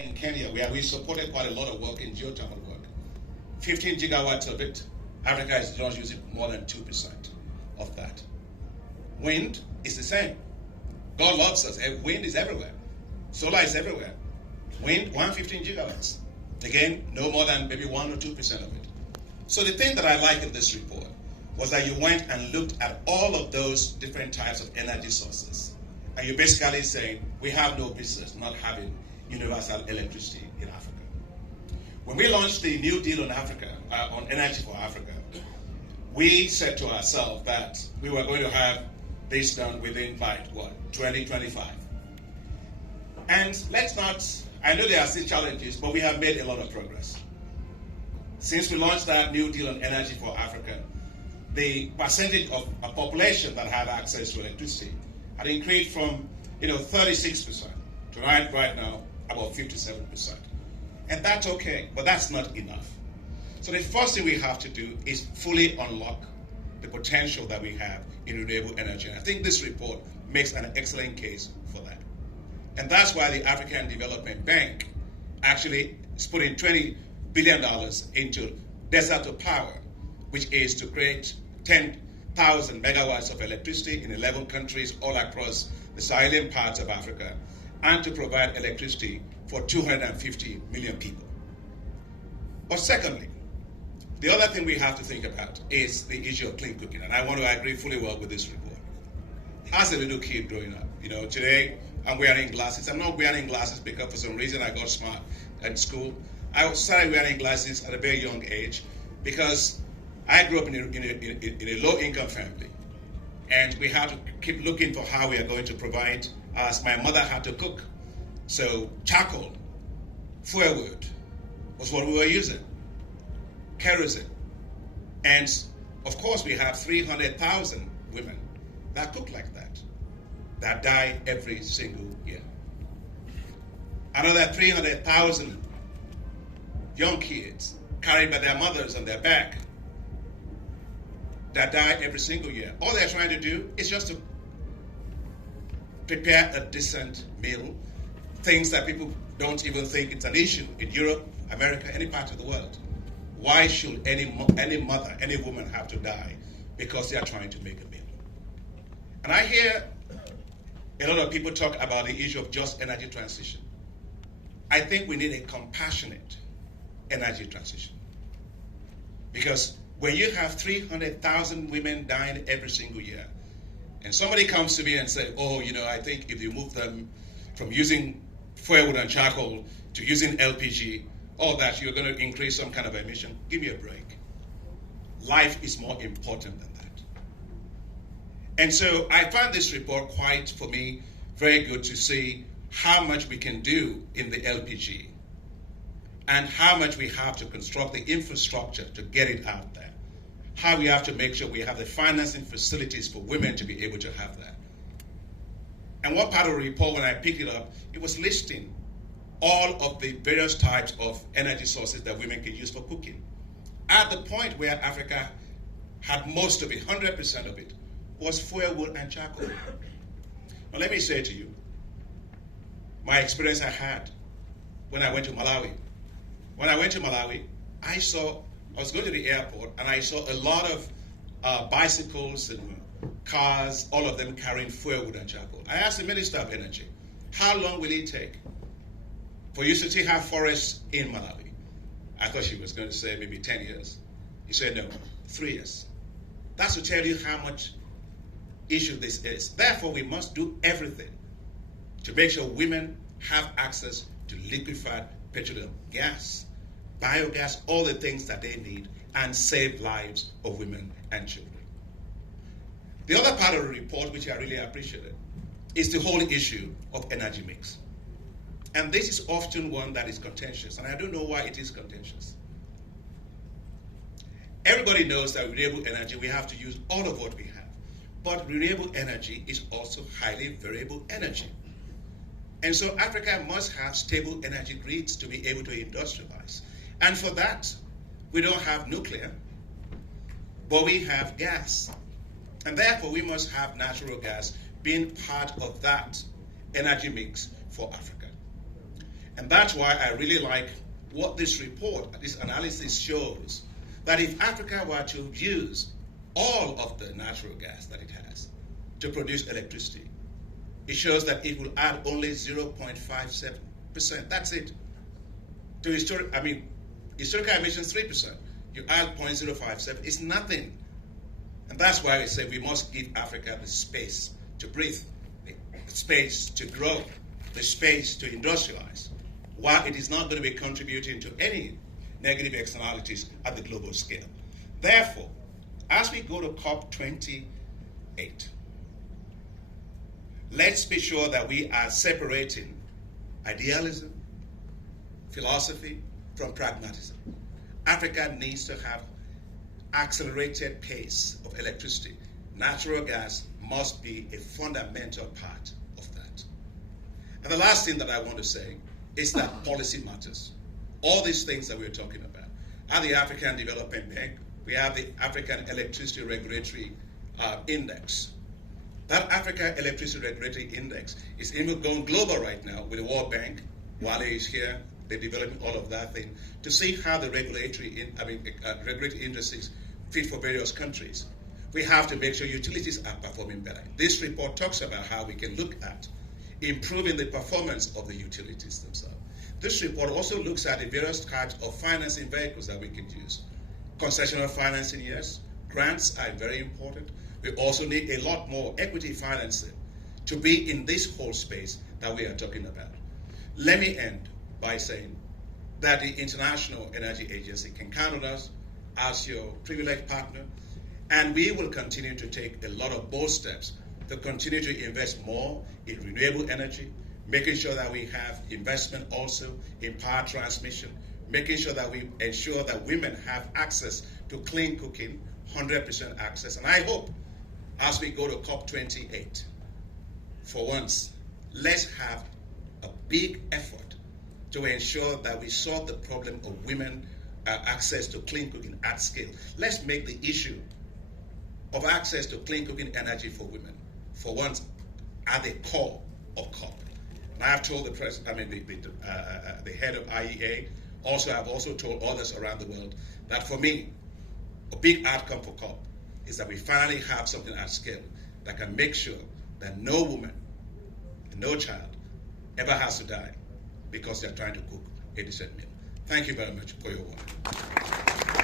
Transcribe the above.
In Kenya, where we supported quite a lot of work in geothermal work, 15 gigawatts of it, Africa is not using more than 2% of that. Wind is the same. God loves us. Wind is everywhere. Solar is everywhere. Wind, 115 gigawatts. Again, no more than maybe 1 or 2% of it. So the thing that I like in this report was that you went and looked at all of those different types of energy sources. And you're basically saying, we have no business not having universal electricity in Africa. When we launched the New Deal on Africa, on Energy for Africa, we said to ourselves that we were going to have this done within, 2025. And let's not, I know there are still challenges, but we have made a lot of progress. Since we launched that New Deal on Energy for Africa, the percentage of a population that have access to electricity had increased from 36% to right now about 57%. And that's okay, but that's not enough. So the first thing we have to do is fully unlock the potential that we have in renewable energy. And I think this report makes an excellent case for that. And that's why the African Development Bank actually is putting $20 billion into Desert to Power, which is to create 10,000 megawatts of electricity in 11 countries all across the Saharan parts of Africa, and to provide electricity for 250 million people. But secondly, the other thing we have to think about is the issue of clean cooking. And I want to agree fully well with this report. As a little kid growing up, today I'm wearing glasses. I'm not wearing glasses because for some reason I got smart at school. I started wearing glasses at a very young age because I grew up in a low-income family. And we had to keep looking for how we are going to provide, as my mother had to cook. So charcoal, firewood was what we were using, kerosene. And of course we have 300,000 women that cook like that die every single year. Another 300,000 young kids carried by their mothers on their back that die every single year. All they're trying to do is just to prepare a decent meal, things that people don't even think it's an issue in Europe, America, any part of the world. Why should any mother, any woman have to die because they are trying to make a meal? And I hear a lot of people talk about the issue of just energy transition. I think we need a compassionate energy transition. Because when you have 300,000 women dying every single year, and somebody comes to me and says, I think if you move them from using firewood and charcoal to using LPG, all that, you're going to increase some kind of emission. Give me a break. Life is more important than that. And so I found this report quite, for me, very good to see how much we can do in the LPG and how much we have to construct the infrastructure to get it out there. How we have to make sure we have the financing facilities for women to be able to have that. And one part of the report, when I picked it up, it was listing all of the various types of energy sources that women can use for cooking. At the point where Africa had most of it, 100% of it, was firewood and charcoal. Now let me say to you, my experience I had when I went to Malawi. When I went to Malawi, I was going to the airport and I saw a lot of bicycles and cars, all of them carrying firewood and charcoal. I asked the Minister of Energy, how long will it take for you to have forests in Malawi? I thought she was going to say maybe 10 years. He said, no, 3 years. That's to tell you how much issue this is. Therefore, we must do everything to make sure women have access to liquefied petroleum gas, biogas, all the things that they need, and save lives of women and children. The other part of the report, which I really appreciated, is the whole issue of energy mix. And this is often one that is contentious, and I don't know why it is contentious. Everybody knows that renewable energy, we have to use all of what we have. But renewable energy is also highly variable energy. And so Africa must have stable energy grids to be able to industrialize. And for that, we don't have nuclear, but we have gas. And therefore, we must have natural gas being part of that energy mix for Africa. And that's why I really like what this report, this analysis shows, that if Africa were to use all of the natural gas that it has to produce electricity, it shows that it will add only 0.57%. That's it. To historical emissions, 3%. You add 0.057, it's nothing. And that's why we say we must give Africa the space to breathe, the space to grow, the space to industrialize, while it is not going to be contributing to any negative externalities at the global scale. Therefore, as we go to COP28, let's be sure that we are separating idealism, philosophy from pragmatism. Africa needs to have accelerated pace of electricity. Natural gas must be a fundamental part of that. And the last thing that I want to say is that policy matters. All these things that we're talking about. At the African Development Bank, we have the African Electricity Regulatory Index. That Africa Electricity Regulatory Index is even going global right now with the World Bank. Wale is here. They're developing all of that thing to see how the regulatory indices fit for various countries. We have to make sure utilities are performing better. This report talks about how we can look at improving the performance of the utilities themselves. This report also looks at the various types of financing vehicles that we can use. Concessional financing, yes. Grants are very important. We also need a lot more equity financing to be in this whole space that we are talking about. Let me end by saying that the International Energy Agency can count on us as your privileged partner, and we will continue to take a lot of bold steps to continue to invest more in renewable energy, making sure that we have investment also in power transmission, making sure that we ensure that women have access to clean cooking, 100% access. And I hope as we go to COP28, for once, let's have a big effort to ensure that we solve the problem of women access to clean cooking at scale. Let's make the issue of access to clean cooking energy for women, for once, at the core of COP. And I have told the the head of IEA, I've also told others around the world that for me, a big outcome for COP is that we finally have something at scale that can make sure that no woman, no child ever has to die because they're trying to cook a decent meal. Thank you very much for your work.